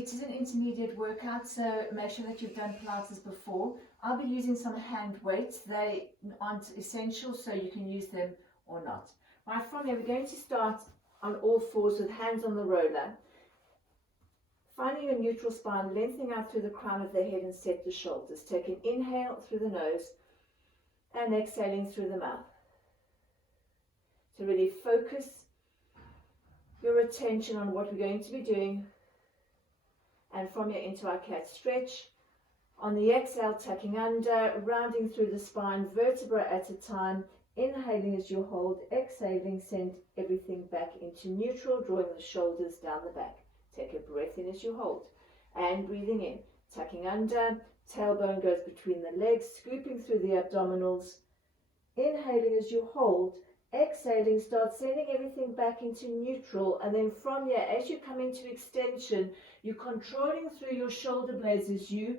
It is an intermediate workout, so make sure that you've done Pilates before. I'll be using some hand weights. They aren't essential, so you can use them or not. Right, from here, we're going to start on all fours with hands on the roller. Finding a neutral spine, lengthening out through the crown of the head and set the shoulders. Take an inhale through the nose and exhaling through the mouth. So really focus your attention on what we're going to be doing. And from here into our cat stretch. On the exhale, tucking under, rounding through the spine, vertebra at a time. Inhaling as you hold, exhaling, send everything back into neutral, drawing the shoulders down the back. Take a breath in as you hold. And breathing in, tucking under, tailbone goes between the legs, scooping through the abdominals. Inhaling as you hold, exhaling, start sending everything back into neutral, and then from here, as you come into extension, you're controlling through your shoulder blades as you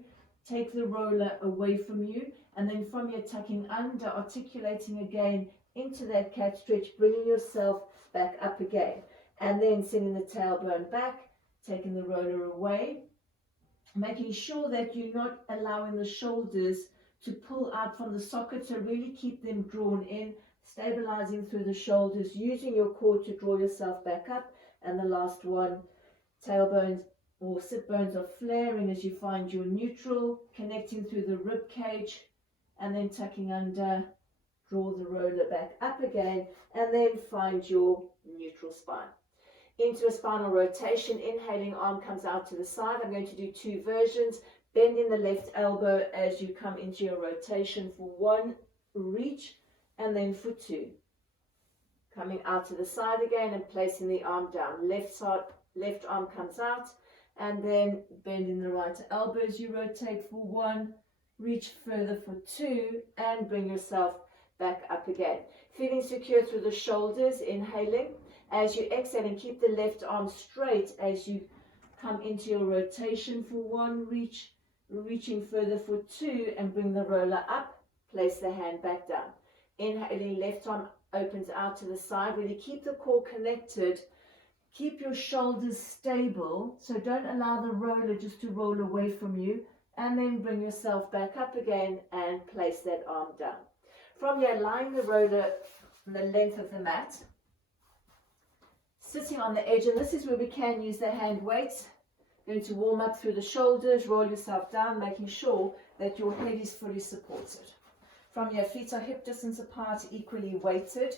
take the roller away from you, and then from here, tucking under, articulating again into that cat stretch, bringing yourself back up again, and then sending the tailbone back, taking the roller away, making sure that you're not allowing the shoulders to pull out from the socket, so really keep them drawn in, stabilizing through the shoulders, using your core to draw yourself back up. And the last one, tailbones or sit bones are flaring as you find your neutral, connecting through the rib cage, and then tucking under, draw the roller back up again, and then find your neutral spine. Into a spinal rotation, inhaling, arm comes out to the side. I'm going to do two versions. Bend in the left elbow as you come into your rotation for one, reach, and then for two. Coming out to the side again and placing the arm down. Left arm comes out, and then bend in the right elbow as you rotate for one, reach further for two, and bring yourself back up again. Feeling secure through the shoulders, inhaling. As you exhale, and keep the left arm straight as you come into your rotation for one, reach, reaching further for two, and bring the roller up, place the hand back down. Inhaling, left arm opens out to the side. Really keep the core connected. Keep your shoulders stable, so don't allow the roller just to roll away from you, and then bring yourself back up again and place that arm down. From here, lying the roller on the length of the mat, sitting on the edge, and this is where we can use the hand weights. Going to warm up through the shoulders, roll yourself down, making sure that your head is fully supported. From your feet are hip distance apart, equally weighted,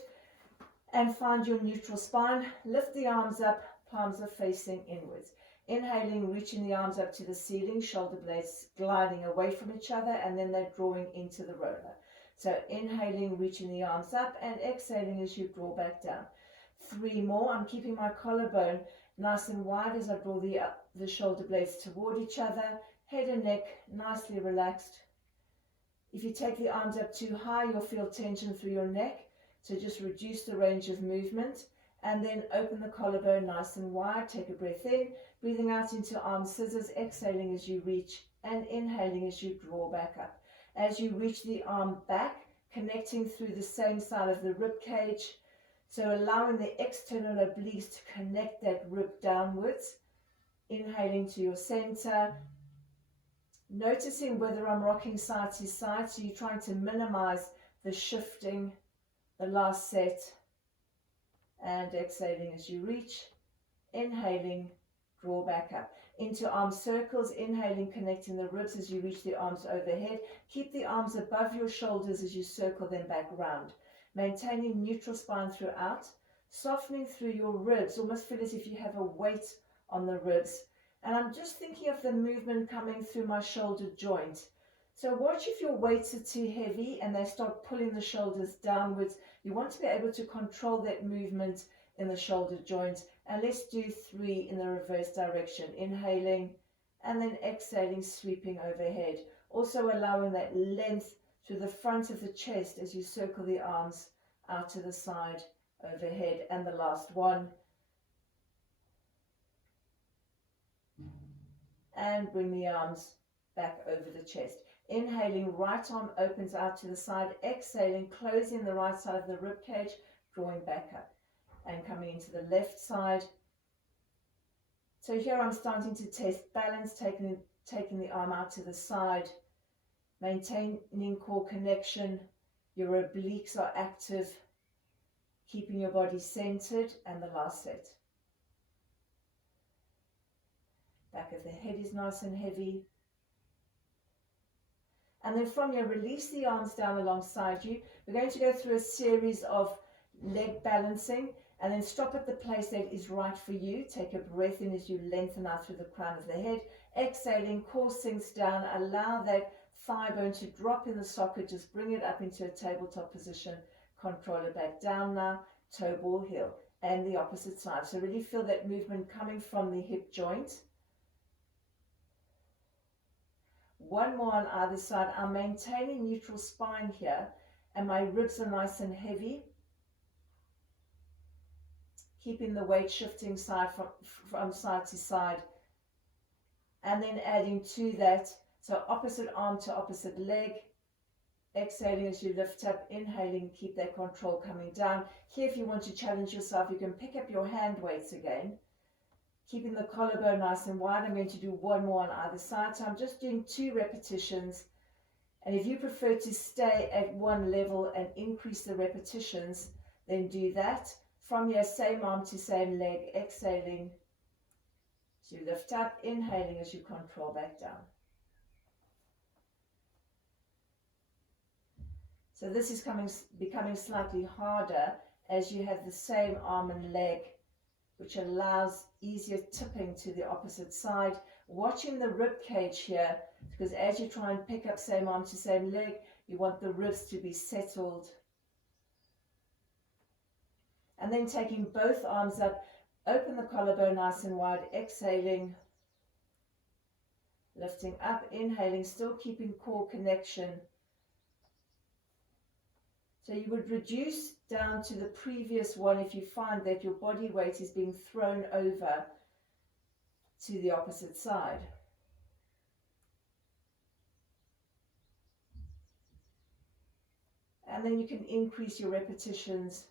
and find your neutral spine. Lift the arms up, palms are facing inwards. Inhaling, reaching the arms up to the ceiling, shoulder blades gliding away from each other, and then they're drawing into the roller. So inhaling, reaching the arms up, and exhaling as you draw back down. 3 more. I'm keeping my collarbone nice and wide as I draw the shoulder blades toward each other. Head and neck nicely relaxed. If you take the arms up too high, you'll feel tension through your neck. So just reduce the range of movement, and then open the collarbone nice and wide. Take a breath in, breathing out into arm scissors, exhaling as you reach, and inhaling as you draw back up. As you reach the arm back, connecting through the same side of the rib cage, so allowing the external obliques to connect that rib downwards. Inhaling to your center. Noticing whether I'm rocking side to side, so you're trying to minimize the shifting. The last set. And exhaling as you reach. Inhaling, draw back up. Into arm circles, inhaling, connecting the ribs as you reach the arms overhead. Keep the arms above your shoulders as you circle them back round. Maintaining neutral spine throughout, softening through your ribs, almost feel as if you have a weight on the ribs. And I'm just thinking of the movement coming through my shoulder joint. So watch if your weights are too heavy and they start pulling the shoulders downwards. You want to be able to control that movement in the shoulder joint. And let's do 3 in the reverse direction. Inhaling and then exhaling, sweeping overhead. Also allowing that length through the front of the chest as you circle the arms out to the side overhead. And the last one. And bring the arms back over the chest. Inhaling, right arm opens out to the side. Exhaling, closing the right side of the rib cage, drawing back up. And coming into the left side. So here I'm starting to test balance, taking the arm out to the side, maintaining core connection. Your obliques are active, keeping your body centered, and the last set. Back of the head is nice and heavy. And then from here, release the arms down alongside you. We're going to go through a series of leg balancing and then stop at the place that is right for you. Take a breath in as you lengthen out through the crown of the head. Exhaling, core sinks down. Allow that thigh bone to drop in the socket. Just bring it up into a tabletop position. Control it back down now. Toe ball heel. And the opposite side. So really feel that movement coming from the hip joint. One more on either side. I'm maintaining neutral spine here, and my ribs are nice and heavy. Keeping the weight shifting from side to side. And then adding to that, so opposite arm to opposite leg. Exhaling as you lift up, inhaling, keep that control coming down. Here, if you want to challenge yourself, you can pick up your hand weights again. Keeping the collarbone nice and wide. I'm going to do one more on either side. So I'm just doing 2 repetitions. And if you prefer to stay at one level and increase the repetitions, then do that. From here, same arm to same leg, exhaling as you lift up, inhaling as you control back down. So this is becoming slightly harder as you have the same arm and leg, which allows easier tipping to the opposite side. Watching the rib cage here, because as you try and pick up same arm to same leg, you want the ribs to be settled. And then taking both arms up, open the collarbone nice and wide, exhaling, lifting up, inhaling, still keeping core connection. So you would reduce down to the previous one if you find that your body weight is being thrown over to the opposite side. And then you can increase your repetitions.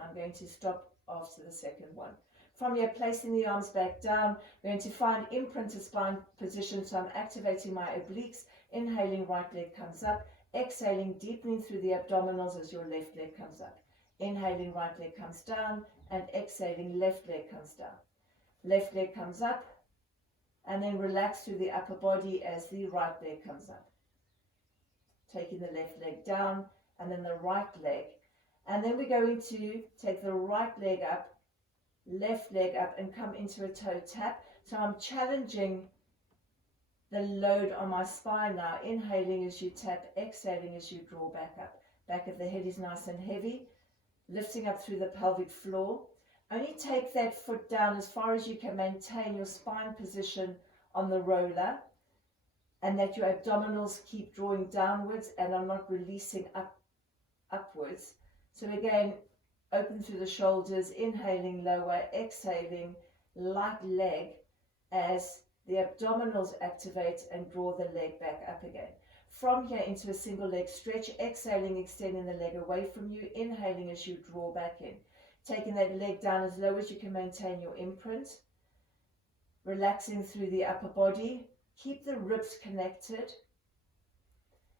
I'm going to stop after the second one. From here, placing the arms back down, we're going to find imprinted spine position. So I'm activating my obliques. Inhaling, right leg comes up. Exhaling, deepening through the abdominals as your left leg comes up. Inhaling, right leg comes down. And exhaling, left leg comes down. Left leg comes up. And then relax through the upper body as the right leg comes up. Taking the left leg down and then the right leg. And then we're going to take the right leg up, left leg up, and come into a toe tap. So I'm challenging the load on my spine now. Inhaling as you tap, exhaling as you draw back up. Back of the head is nice and heavy. Lifting up through the pelvic floor. Only take that foot down as far as you can, maintain your spine position on the roller, and that your abdominals keep drawing downwards and are not releasing upwards. So again, open through the shoulders, inhaling lower, exhaling, light leg as the abdominals activate and draw the leg back up again. From here into a single leg stretch, exhaling, extending the leg away from you, inhaling as you draw back in. Taking that leg down as low as you can, maintain your imprint. Relaxing through the upper body. Keep the ribs connected.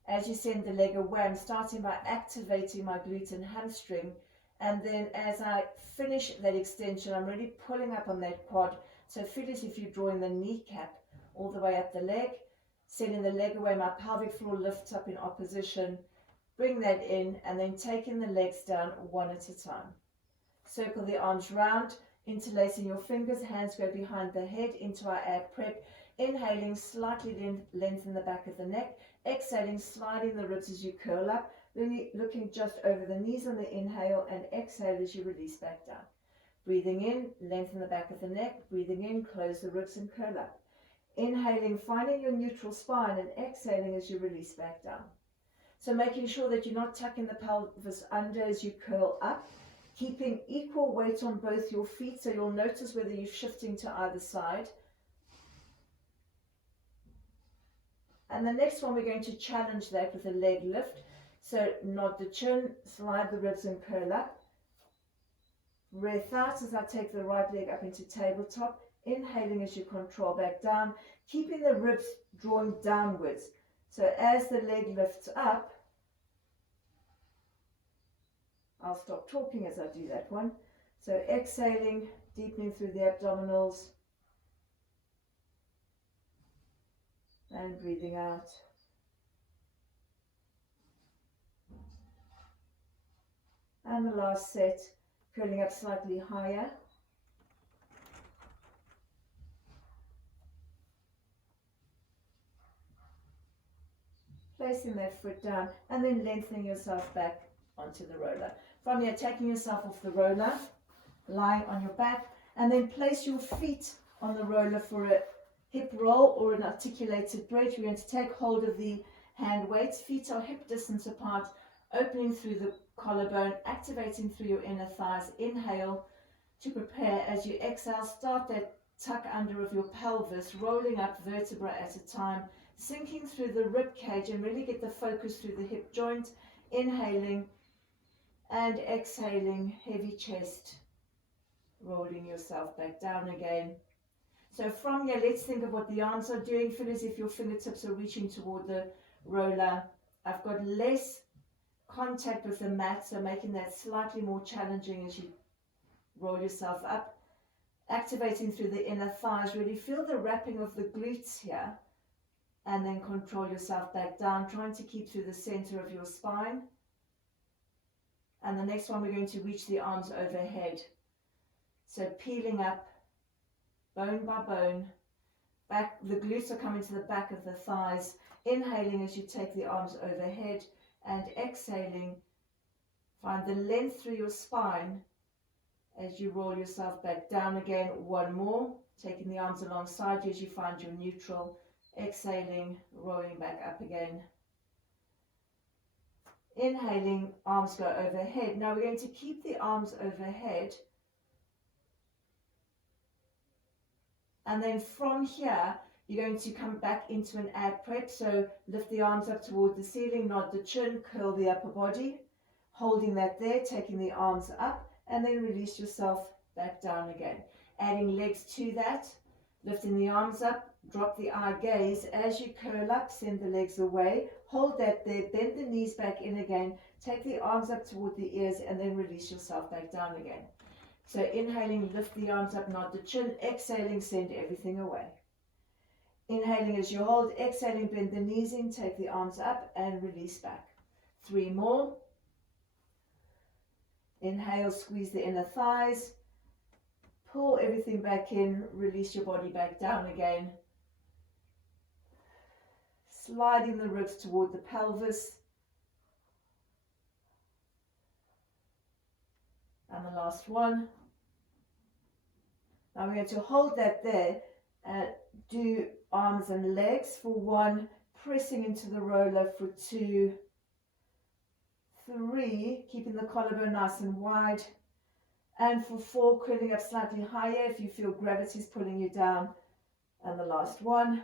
As you send the leg away, I'm starting by activating my glute and hamstring. And then as I finish that extension, I'm really pulling up on that quad. So feel as if you're drawing the kneecap all the way up the leg. Sending the leg away, my pelvic floor lifts up in opposition. Bring that in and then taking the legs down one at a time. Circle the arms round, interlacing your fingers, hands go behind the head into our ab prep. Inhaling, slightly lengthen the back of the neck. Exhaling, sliding the ribs as you curl up, really looking just over the knees on the inhale, and exhale as you release back down. Breathing in, lengthen the back of the neck. Breathing in, close the ribs and curl up. Inhaling, finding your neutral spine, and exhaling as you release back down. So making sure that you're not tucking the pelvis under as you curl up. Keeping equal weight on both your feet, so you'll notice whether you're shifting to either side. And the next one, we're going to challenge that with a leg lift. So nod the chin, slide the ribs and curl up. Breath out as I take the right leg up into tabletop. Inhaling as you control back down, keeping the ribs drawing downwards. So as the leg lifts up, I'll stop talking as I do that one. So exhaling, deepening through the abdominals, and breathing out. And the last set, curling up slightly higher. Placing that foot down and then lengthening yourself back onto the roller. From here, taking yourself off the roller, lying on your back, and then place your feet on the roller for a hip roll or an articulated bridge. We're going to take hold of the hand weights. Feet are hip distance apart, opening through the collarbone, activating through your inner thighs. Inhale to prepare. As you exhale, start that tuck under of your pelvis, rolling up vertebra at a time, sinking through the rib cage and really get the focus through the hip joint. Inhaling and exhaling, heavy chest, rolling yourself back down again. So from here, let's think of what the arms are doing. Feel as if your fingertips are reaching toward the roller. I've got less contact with the mat, so making that slightly more challenging as you roll yourself up. Activating through the inner thighs, really feel the wrapping of the glutes here, and then control yourself back down, trying to keep through the center of your spine. And the next one, we're going to reach the arms overhead. So peeling up, bone by bone, back, the glutes are coming to the back of the thighs. Inhaling as you take the arms overhead, and exhaling, find the length through your spine as you roll yourself back down again. One more, taking the arms alongside you as you find your neutral. Exhaling, rolling back up again. Inhaling, arms go overhead. Now we're going to keep the arms overhead. And then from here, you're going to come back into an ab prep. So lift the arms up toward the ceiling, nod the chin, curl the upper body. Holding that there, taking the arms up, and then release yourself back down again. Adding legs to that, lifting the arms up, drop the eye gaze. As you curl up, send the legs away. Hold that there, bend the knees back in again. Take the arms up toward the ears, and then release yourself back down again. So inhaling, lift the arms up, nod the chin. Exhaling, send everything away. Inhaling as you hold, exhaling, bend the knees in, take the arms up and release back. 3 more. Inhale, squeeze the inner thighs. Pull everything back in, release your body back down again. Sliding the ribs toward the pelvis. And the last one. Now we're going to hold that there and do arms and legs for 1, pressing into the roller for 2, 3, keeping the collarbone nice and wide, and for 4, curling up slightly higher if you feel gravity is pulling you down. And the last one.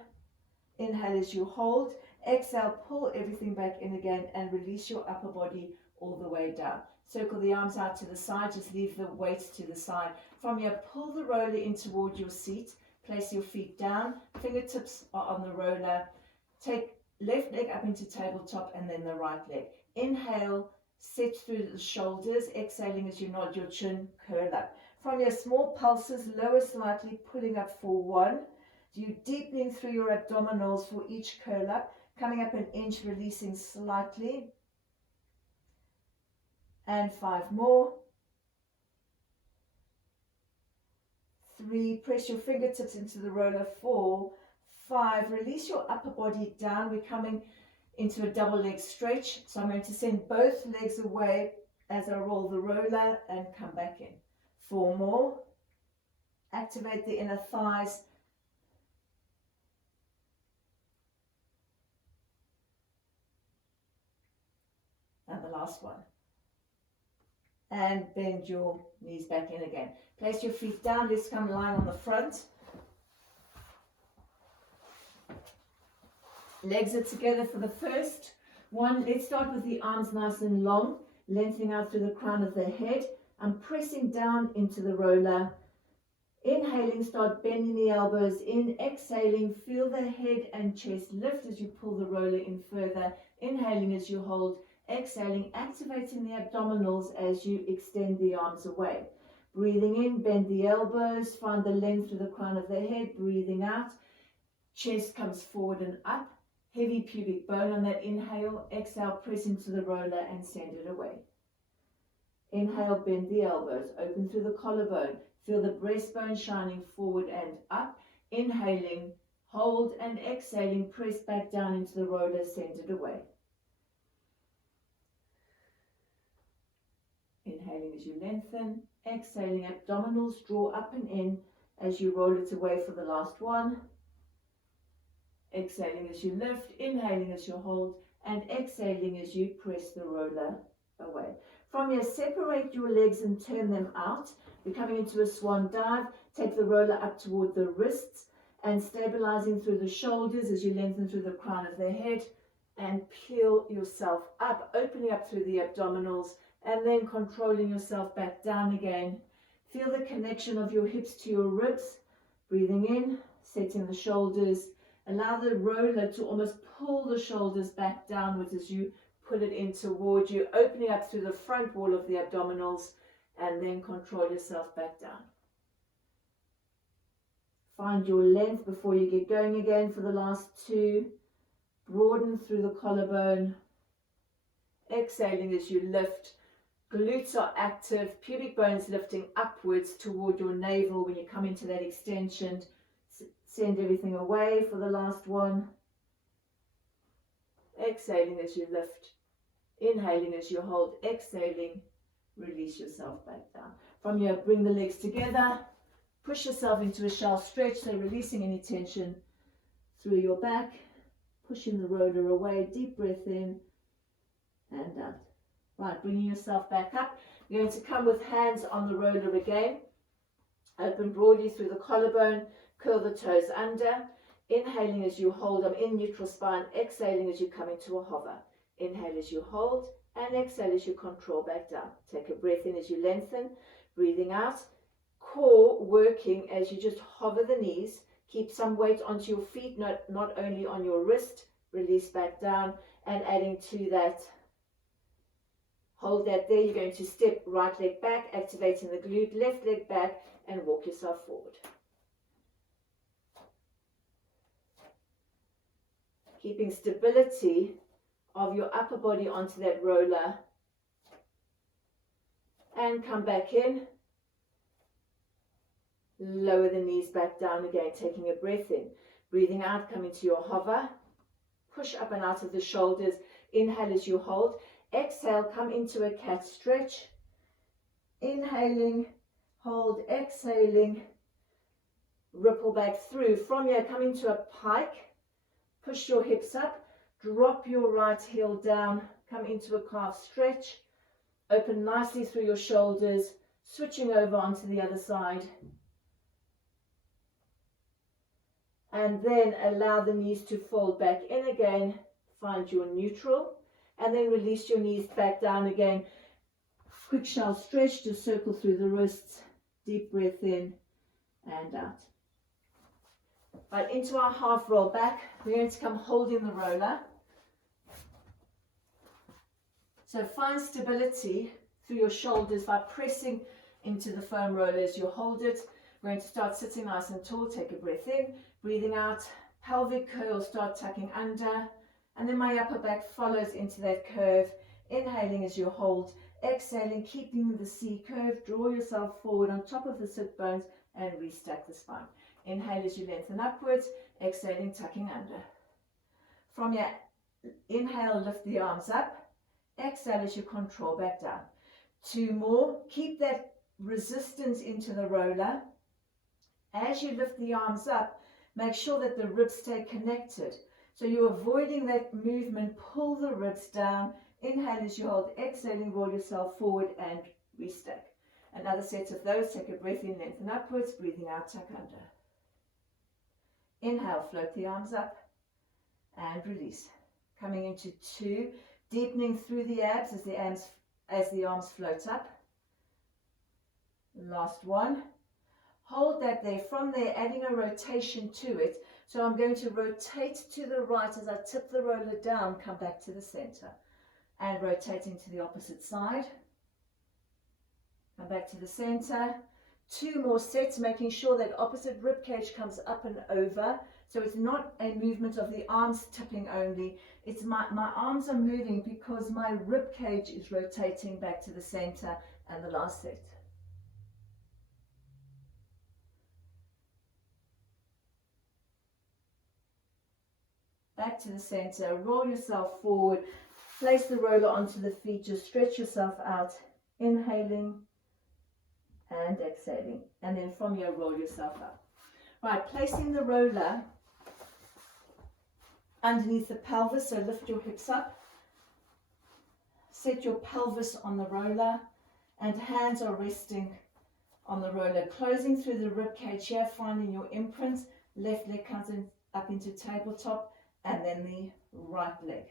Inhale as you hold. Exhale, pull everything back in again and release your upper body all the way down. Circle the arms out to the side, just leave the weights to the side. From here, pull the roller in toward your seat. Place your feet down, fingertips are on the roller. Take left leg up into tabletop and then the right leg. Inhale, set through the shoulders. Exhaling as you nod your chin, curl up. From your small pulses, lower slightly, pulling up for 1. You deepening through your abdominals for each curl up. Coming up an inch, releasing slightly. And 5 more. 3, press your fingertips into the roller. 4, 5, release your upper body down. We're coming into a double leg stretch. So I'm going to send both legs away as I roll the roller and come back in. 4 more. Activate the inner thighs. And the last one. And bend your knees back in again. Place your feet down. Let's come lying on the front. Legs are together for the first one. Let's start with the arms nice and long, lengthening out through the crown of the head. I'm pressing down into the roller. Inhaling, start bending the elbows in. Exhaling, feel the head and chest lift as you pull the roller in further. Inhaling as you hold. Exhaling, activating the abdominals as you extend the arms away. Breathing in, bend the elbows, find the length through the crown of the head. Breathing out, chest comes forward and up. Heavy pubic bone on that inhale. Exhale, press into the roller and send it away. Inhale, bend the elbows, open through the collarbone. Feel the breastbone shining forward and up. Inhaling, hold, and exhaling, press back down into the roller, send it away. Inhaling as you lengthen. Exhaling, abdominals draw up and in as you roll it away for the last one. Exhaling as you lift, inhaling as you hold, and exhaling as you press the roller away. From here, separate your legs and turn them out. You're coming into a swan dive. Take the roller up toward the wrists and stabilizing through the shoulders as you lengthen through the crown of the head, and peel yourself up, opening up through the abdominals, and then controlling yourself back down again. Feel the connection of your hips to your ribs. Breathing in, setting the shoulders. Allow the roller to almost pull the shoulders back downwards as you put it in toward you, opening up through the front wall of the abdominals, and then control yourself back down. Find your length before you get going again for the last two. Broaden through the collarbone. Exhaling as you lift. Glutes are active, pubic bones lifting upwards toward your navel when you come into that extension. Send everything away for the last one. Exhaling as you lift. Inhaling as you hold. Exhaling, release yourself back down. From here, bring the legs together. Push yourself into a shelf stretch, so releasing any tension through your back. Pushing the roller away. Deep breath in and out. Right, bringing yourself back up. You're going to come with hands on the roller again. Open broadly through the collarbone. Curl the toes under. Inhaling as you hold, I'm in neutral spine. Exhaling as you come into a hover. Inhale as you hold, and exhale as you control back down. Take a breath in as you lengthen. Breathing out. Core working as you just hover the knees. Keep some weight onto your feet, not only on your wrist. Release back down, and adding to that. Hold that there. You're going to step right leg back, activating the glute, left leg back, and walk yourself forward. Keeping stability of your upper body onto that roller. And come back in. Lower the knees back down again, taking a breath in. Breathing out, coming to your hover. Push up and out of the shoulders. Inhale as you hold. Exhale, come into a cat stretch. Inhaling, hold, exhaling. Ripple back through. From here, come into a pike. Push your hips up. Drop your right heel down. Come into a calf stretch. Open nicely through your shoulders. Switching over onto the other side. And then allow the knees to fold back in again. Find your neutral. And then release your knees back down again. Quick shelf stretch to circle through the wrists. Deep breath in and out. Right, into our half roll back. We're going to come holding the roller. So find stability through your shoulders by pressing into the foam roller as you hold it. We're going to start sitting nice and tall. Take a breath in. Breathing out. Pelvic curl, start tucking under. And then my upper back follows into that curve. Inhaling as you hold. Exhaling, keeping the C curve. Draw yourself forward on top of the sit bones and restack the spine. Inhale as you lengthen upwards. Exhaling, tucking under. From your inhale, lift the arms up. Exhale as you control back down. Two more. Keep that resistance into the roller. As you lift the arms up, make sure that the ribs stay connected. So you're avoiding that movement. Pull the ribs down. Inhale as you hold. Exhaling, roll yourself forward and restack. Another set of those. Take a breath in, lengthen upwards. Breathing out, tuck under. Inhale, float the arms up and release. Coming into two. Deepening through the abs as the arms float up. Last one. Hold that there. From there, adding a rotation to it. So I'm going to rotate to the right as I tip the roller down, come back to the center. And rotating to the opposite side. Come back to the center. 2 more sets, making sure that opposite rib cage comes up and over. So it's not a movement of the arms tipping only. It's my arms are moving because my rib cage is rotating back to the center. And the last set. Back to the center, roll yourself forward, place the roller onto the feet, just stretch yourself out, inhaling and exhaling, and then from here roll yourself up. Right, placing the roller underneath the pelvis, so lift your hips up, set your pelvis on the roller, and hands are resting on the roller, closing through the rib cage here, finding your imprint. Left leg comes in, up into tabletop, and then the right leg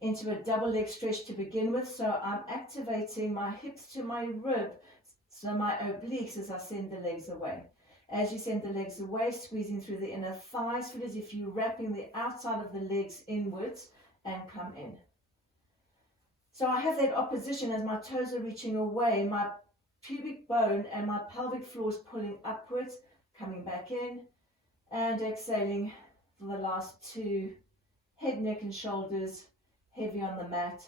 into a double leg stretch to begin with. So I'm activating my hips to my rib, so my obliques, as I send the legs away. As you send the legs away, squeezing through the inner thighs, feel as if you're wrapping the outside of the legs inwards and come in. So I have that opposition as my toes are reaching away, my pubic bone and my pelvic floor is pulling upwards, coming back in and exhaling for the last 2, head, neck and shoulders heavy on the mat.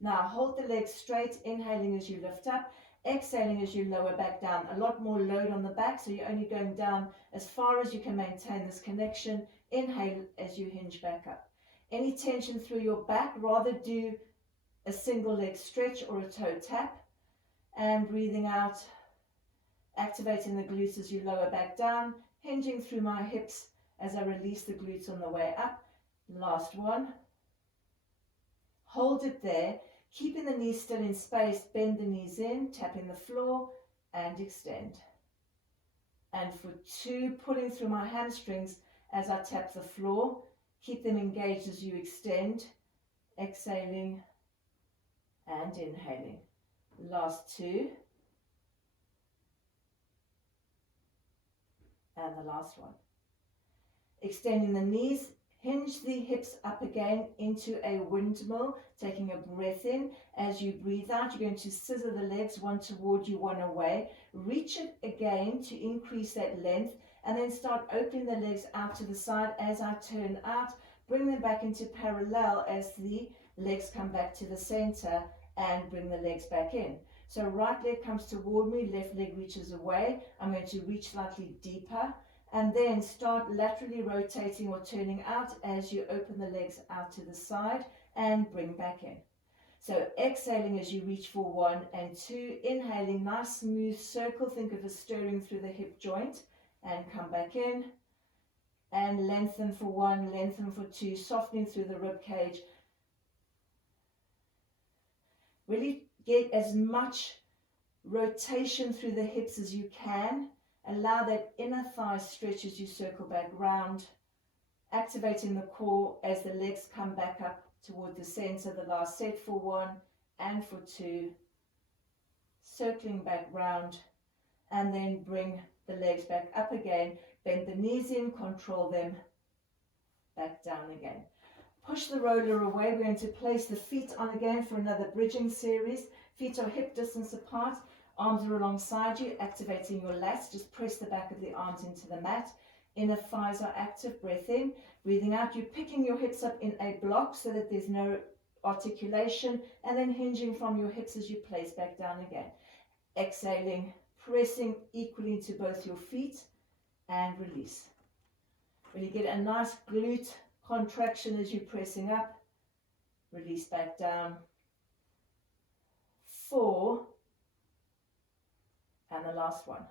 Now hold the legs straight, inhaling as you lift up, exhaling as you lower back down. A lot more load on the back, so you're only going down as far as you can maintain this connection. Inhale as you hinge back up. Any tension through your back, rather do a single leg stretch or a toe tap. And breathing out, activating the glutes as you lower back down, hinging through my hips as I release the glutes on the way up. Last one. Hold it there, keeping the knees still in space, bend the knees in, tapping the floor and extend. And for 2, pulling through my hamstrings as I tap the floor, keep them engaged as you extend, exhaling and inhaling. Last 2. And the last one. Extending the knees, hinge the hips up again into a windmill, taking a breath in. As you breathe out, you're going to scissor the legs, one toward you, one away. Reach it again to increase that length, and then start opening the legs out to the side as I turn out. Bring them back into parallel as the legs come back to the center, and bring the legs back in. So right leg comes toward me, left leg reaches away. I'm going to reach slightly deeper. And then start laterally rotating or turning out as you open the legs out to the side and bring back in. So exhaling as you reach for 1 and 2, inhaling, nice smooth circle, think of a stirring through the hip joint, and come back in and lengthen for 1, lengthen for 2, softening through the rib cage. Really get as much rotation through the hips as you can. Allow that inner thigh stretch as you circle back round, activating the core as the legs come back up toward the center. The last set for 1 and for 2, circling back round, and then bring the legs back up again. Bend the knees in, control them, back down again. Push the roller away. We're going to place the feet on again for another bridging series. Feet are hip distance apart. Arms are alongside you, activating your lats. Just press the back of the arms into the mat. Inner thighs are active. Breath in. Breathing out. You're picking your hips up in a block so that there's no articulation. And then hinging from your hips as you place back down again. Exhaling. Pressing equally into both your feet. And release. When you get a nice glute contraction as you're pressing up. Release back down. 4. And the last one.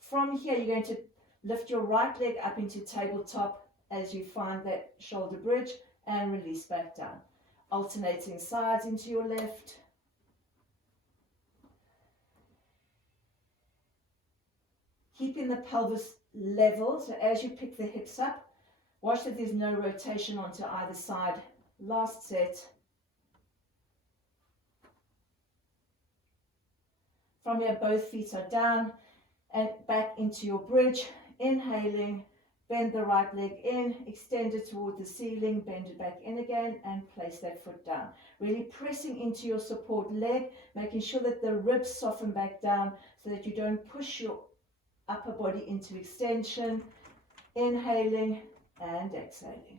From here, you're going to lift your right leg up into tabletop as you find that shoulder bridge and release back down. Alternating sides into your left. Keeping the pelvis level, so as you pick the hips up, watch that there's no rotation onto either side. Last set. From here, both feet are down and back into your bridge. Inhaling, bend the right leg in, extend it toward the ceiling, bend it back in again, and place that foot down. Really pressing into your support leg, making sure that the ribs soften back down so that you don't push your upper body into extension. Inhaling and exhaling.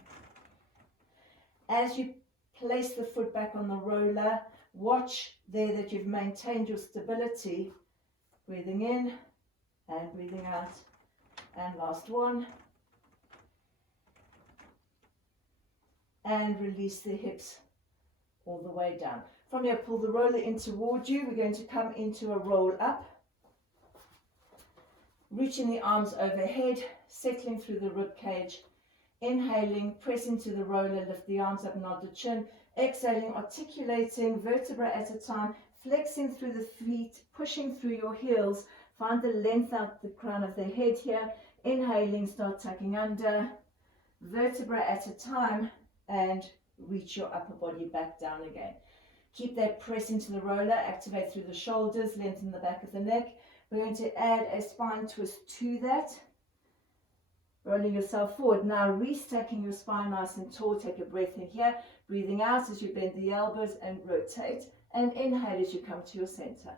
As you place the foot back on the roller, watch there that you've maintained your stability. Breathing in and breathing out. And last one. And release the hips all the way down. From here, pull the roller in toward you. We're going to come into a roll up. Reaching the arms overhead, settling through the rib cage. Inhaling, press into the roller, lift the arms up, nod the chin. Exhaling, articulating, vertebra at a time, flexing through the feet, pushing through your heels. Find the length out the crown of the head here. Inhaling, start tucking under, vertebra at a time, and reach your upper body back down again. Keep that press into the roller, activate through the shoulders, lengthen the back of the neck. We're going to add a spine twist to that. Rolling yourself forward. Now restacking your spine nice and tall. Take a breath in here. Breathing out as you bend the elbows and rotate. And inhale as you come to your center.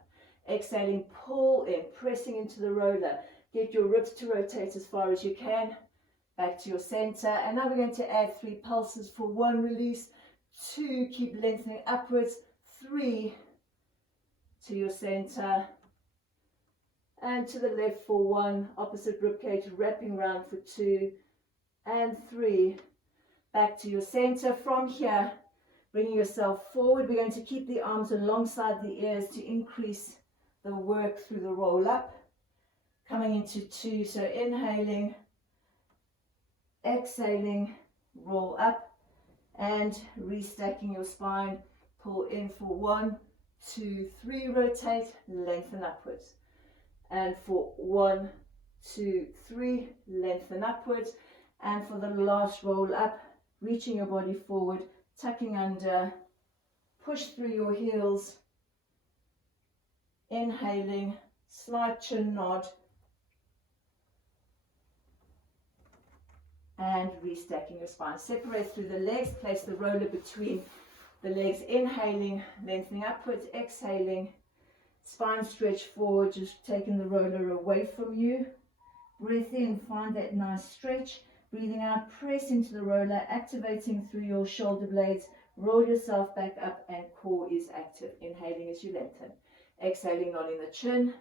Exhaling, pull in, pressing into the roller. Get your ribs to rotate as far as you can. Back to your center. And now we're going to add 3 pulses for 1 release. 2, keep lengthening upwards. 3, to your center. And to the left for 1, opposite ribcage, wrapping round for 2, and 3. Back to your center. From here, bringing yourself forward. We're going to keep the arms alongside the ears to increase the work through the roll up. Coming into 2, so inhaling, exhaling, roll up, and restacking your spine. Pull in for 1, 2, 3, rotate, lengthen upwards. And for 1, 2, 3, lengthen upwards. And for the last roll up, reaching your body forward, tucking under, push through your heels, inhaling, slight chin nod, and restacking your spine. Separate through the legs, place the roller between the legs, inhaling, lengthening upwards, exhaling. Spine stretch forward, just taking the roller away from you. Breath in, find that nice stretch. Breathing out, press into the roller, activating through your shoulder blades. Roll yourself back up and core is active. Inhaling as you lengthen. Exhaling, nodding the chin.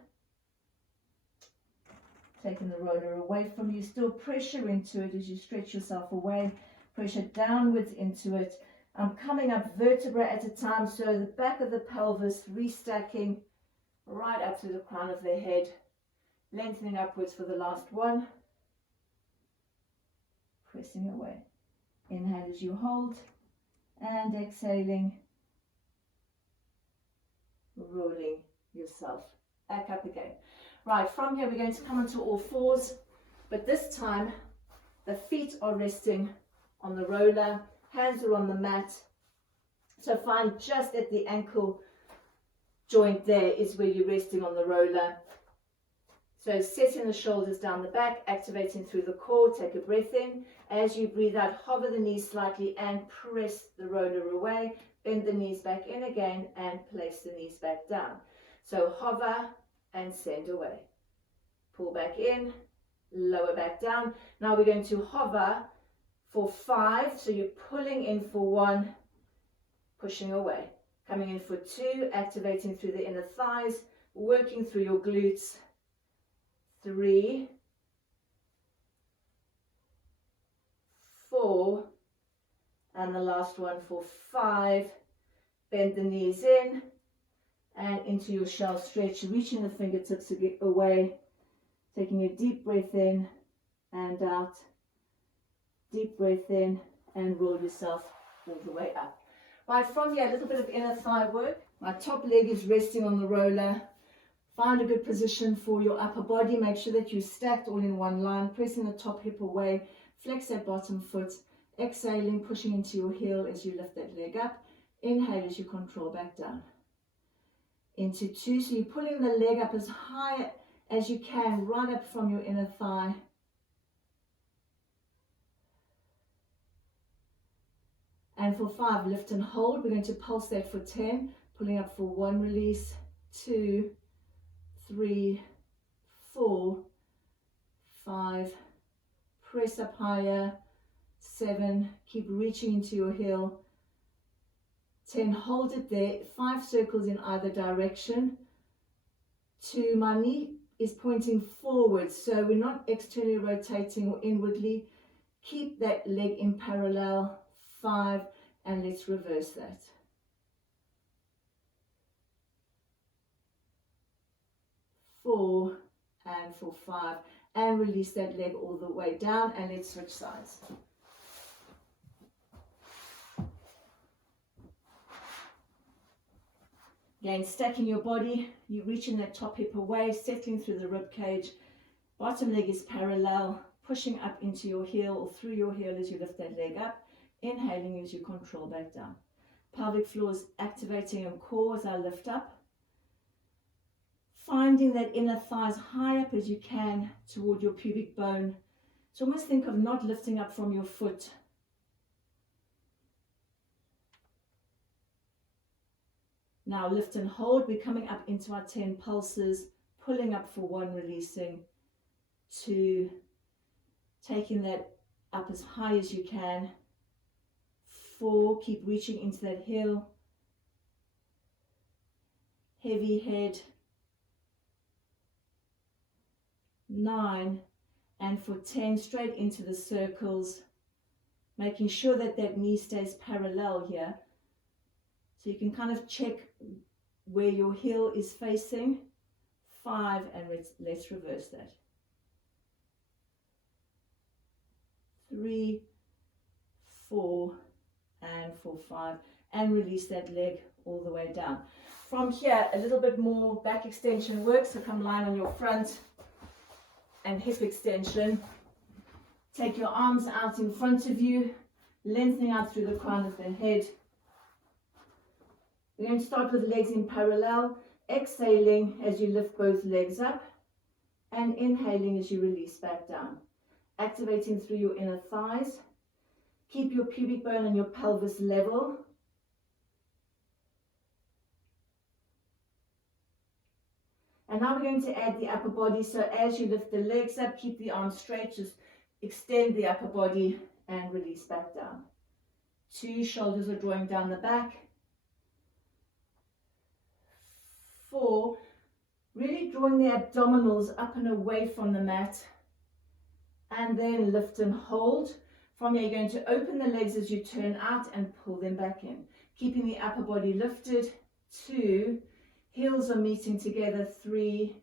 Taking the roller away from you. Still pressure into it as you stretch yourself away. Pressure downwards into it. I'm coming up vertebra at a time, so the back of the pelvis restacking right up to the crown of the head, lengthening upwards for the last one, pressing away. Inhale as you hold, and exhaling, rolling yourself back up again. Right, from here we're going to come onto all fours, but this time the feet are resting on the roller, hands are on the mat, so find just at the ankle joint there is where you're resting on the roller. So setting the shoulders down the back, activating through the core. Take a breath in. As you breathe out, hover the knees slightly and press the roller away. Bend the knees back in again and place the knees back down. So hover and send away. Pull back in, lower back down. Now we're going to hover for 5. So you're pulling in for 1, pushing away. Coming in for 2, activating through the inner thighs, working through your glutes. 3, 4, and the last one for 5. Bend the knees in and into your shell stretch, reaching the fingertips away, taking a deep breath in and out. Deep breath in and roll yourself all the way up. Right, from here, a little bit of inner thigh work. My top leg is resting on the roller. Find a good position for your upper body. Make sure that you're stacked all in one line, pressing the top hip away. Flex that bottom foot. Exhaling, pushing into your heel as you lift that leg up. Inhale as you control back down. into 2. So you're pulling the leg up as high as you can, right up from your inner thigh. And for 5, lift and hold. We're going to pulse that for 10, pulling up for 1, release, 2, 3, 4, 5, press up higher, 7, keep reaching into your heel, 10, hold it there, 5 circles in either direction. 2, my knee is pointing forward, so we're not externally rotating or inwardly. Keep that leg in parallel. 5, and let's reverse that. 4, and for 5, and release that leg all the way down, and let's switch sides. Again, stacking your body, you reaching that top hip away, settling through the rib cage. Bottom leg is parallel, pushing up into your heel or through your heel as you lift that leg up. Inhaling as you control back down. Pelvic floor is activating and core as I lift up. Finding that inner thigh as high up as you can toward your pubic bone. So almost think of not lifting up from your foot. Now lift and hold. We're coming up into our 10 pulses. Pulling up for 1, releasing. 2, taking that up as high as you can. 4, keep reaching into that heel. Heavy head. 9, and for 10, straight into the circles, making sure that that knee stays parallel here. So you can kind of check where your heel is facing. 5, and let's reverse that. 3, 4, and for 5, and release that leg all the way down. From here, a little bit more back extension work, so come lying on your front and hip extension. Take your arms out in front of you, lengthening out through the crown of the head. We're going to start with legs in parallel, exhaling as you lift both legs up, and inhaling as you release back down. Activating through your inner thighs. Keep your pubic bone and your pelvis level. And now we're going to add the upper body. So as you lift the legs up, keep the arms straight, just extend the upper body and release back down. 2, shoulders are drawing down the back. 4, really drawing the abdominals up and away from the mat. And then lift and hold. From here, you're going to open the legs as you turn out and pull them back in. Keeping the upper body lifted. 2, heels are meeting together. 3,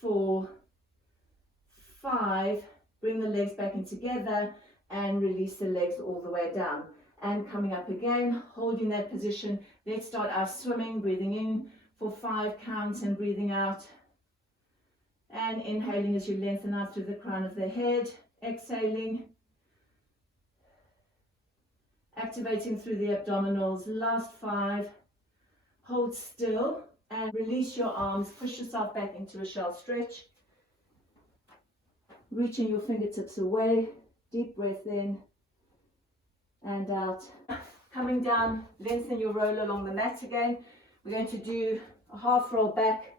4, 5. Bring the legs back in together and release the legs all the way down. And coming up again, holding that position. Let's start our swimming, breathing in for 5 counts and breathing out. And inhaling as you lengthen out through the crown of the head. Exhaling. Activating through the abdominals. Last 5. Hold still and release your arms. Push yourself back into a shell stretch. Reaching your fingertips away. Deep breath in and out. Coming down, lengthen your roller along the mat again. We're going to do a half roll back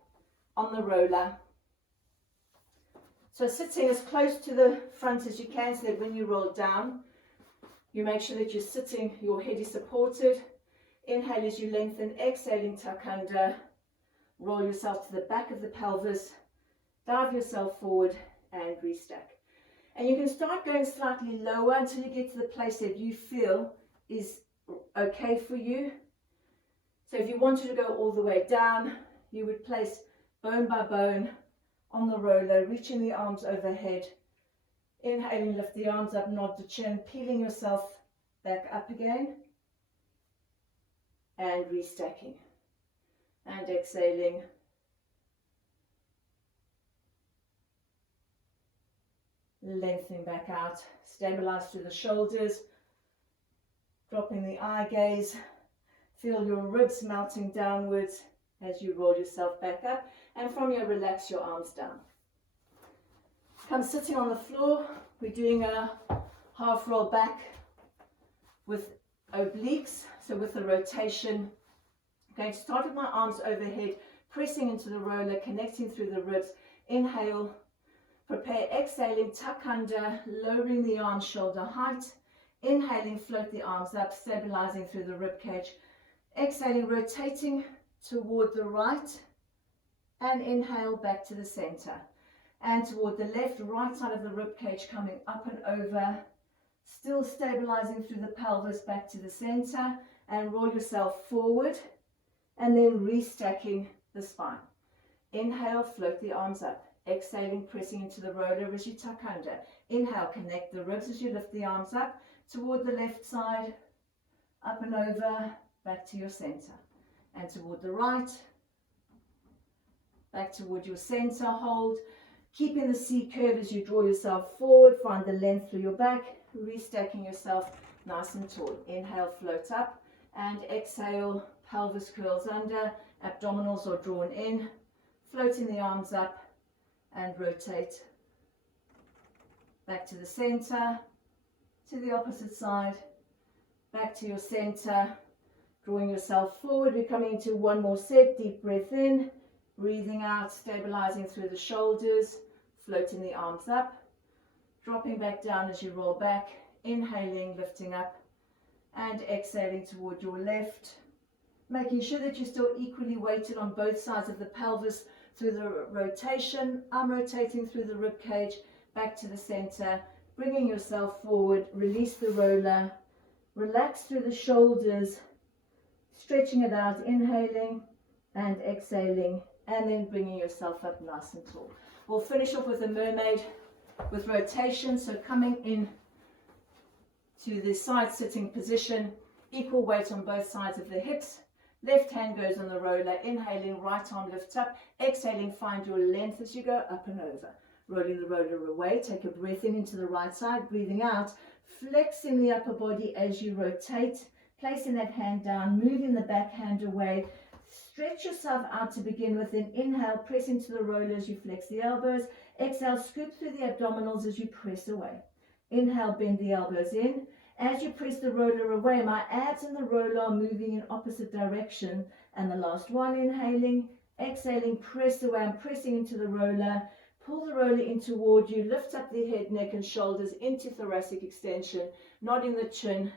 on the roller. So sitting as close to the front as you can, so that when you roll down, you make sure that you're sitting, your head is supported. Inhale as you lengthen, exhaling, tuck under. Roll yourself to the back of the pelvis. Dive yourself forward and restack. And you can start going slightly lower until you get to the place that you feel is okay for you. So if you wanted to go all the way down, you would place bone by bone on the roller, reaching the arms overhead. Inhaling, lift the arms up, nod the chin, peeling yourself back up again. And restacking. And exhaling. Lengthening back out. Stabilize through the shoulders. Dropping the eye gaze. Feel your ribs melting downwards. as you roll yourself back up, and from here relax your arms down. Come sitting on the floor. We're doing a half roll back with obliques, so with the rotation. I'm going to start with my arms overhead, pressing into the roller, connecting through the ribs. Inhale, prepare, exhaling, tuck under, lowering the arms shoulder height. Inhaling, float the arms up, stabilizing through the rib cage. Exhaling, rotating toward the right, and inhale back to the center. And toward the left, right side of the rib cage coming up and over, still stabilizing through the pelvis back to the center, and roll yourself forward, and then restacking the spine. Inhale, float the arms up. Exhaling, pressing into the roller as you tuck under. Inhale, connect the ribs as you lift the arms up toward the left side, up and over, back to your center. And toward the right, back toward your center, hold. Keeping the C curve as you draw yourself forward, find the length through your back, restacking yourself nice and tall. Inhale, float up, and exhale, pelvis curls under, abdominals are drawn in, floating the arms up, and rotate back to the center, to the opposite side, back to your center, drawing yourself forward. We're coming into one more set. Deep breath in, breathing out, stabilizing through the shoulders, floating the arms up, dropping back down as you roll back, inhaling, lifting up, and exhaling toward your left, making sure that you're still equally weighted on both sides of the pelvis through the rotation. I'm rotating through the rib cage, back to the center, bringing yourself forward, release the roller, relax through the shoulders, stretching it out, inhaling and exhaling, and then bringing yourself up nice and tall. We'll finish off with a mermaid with rotation, so coming in to the side sitting position, equal weight on both sides of the hips. Left hand goes on the roller, inhaling, right arm lifts up, exhaling, find your length as you go up and over. Rolling the roller away, take a breath in into the right side, breathing out, flexing the upper body as you rotate, placing that hand down, moving the back hand away. Stretch yourself out to begin with, then inhale, press into the roller as you flex the elbows. Exhale, scoop through the abdominals as you press away. Inhale, bend the elbows in. As you press the roller away, my abs and the roller are moving in opposite direction. And the last one, inhaling, exhaling, press away. I'm pressing into the roller. Pull the roller in toward you. Lift up the head, neck and shoulders into thoracic extension. Nodding the chin.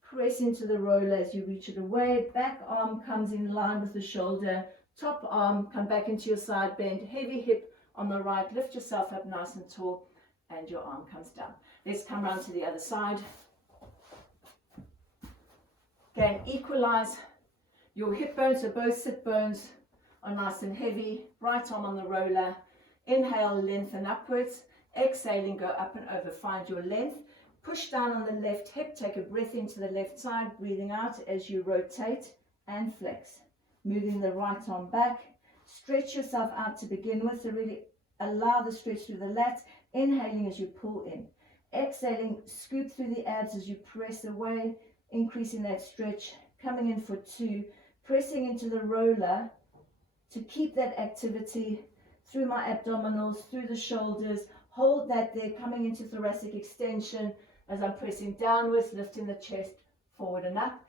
Press into the roller as you reach it away. Back arm comes in line with the shoulder. Top arm, come back into your side bend. Heavy hip on the right. Lift yourself up nice and tall. And your arm comes down. Let's come around to the other side. Again, equalize your hip bones, so both sit bones are nice and heavy. Right arm on the roller. Inhale, lengthen upwards. Exhaling, go up and over. Find your length. Push down on the left hip. Take a breath into the left side. Breathing out as you rotate and flex. Moving the right arm back. Stretch yourself out to begin with. So really allow the stretch through the lats. Inhaling as you pull in. Exhaling, scoop through the abs as you press away. Increasing that stretch. Coming in for 2. Pressing into the roller to keep that activity through my abdominals, through the shoulders. Hold that there, coming into thoracic extension as I'm pressing downwards, lifting the chest forward and up.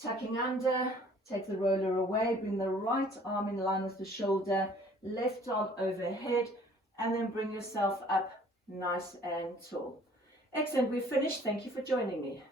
Tucking under, take the roller away, bring the right arm in line with the shoulder, left arm overhead, and then bring yourself up nice and tall. Excellent, we've finished. Thank you for joining me.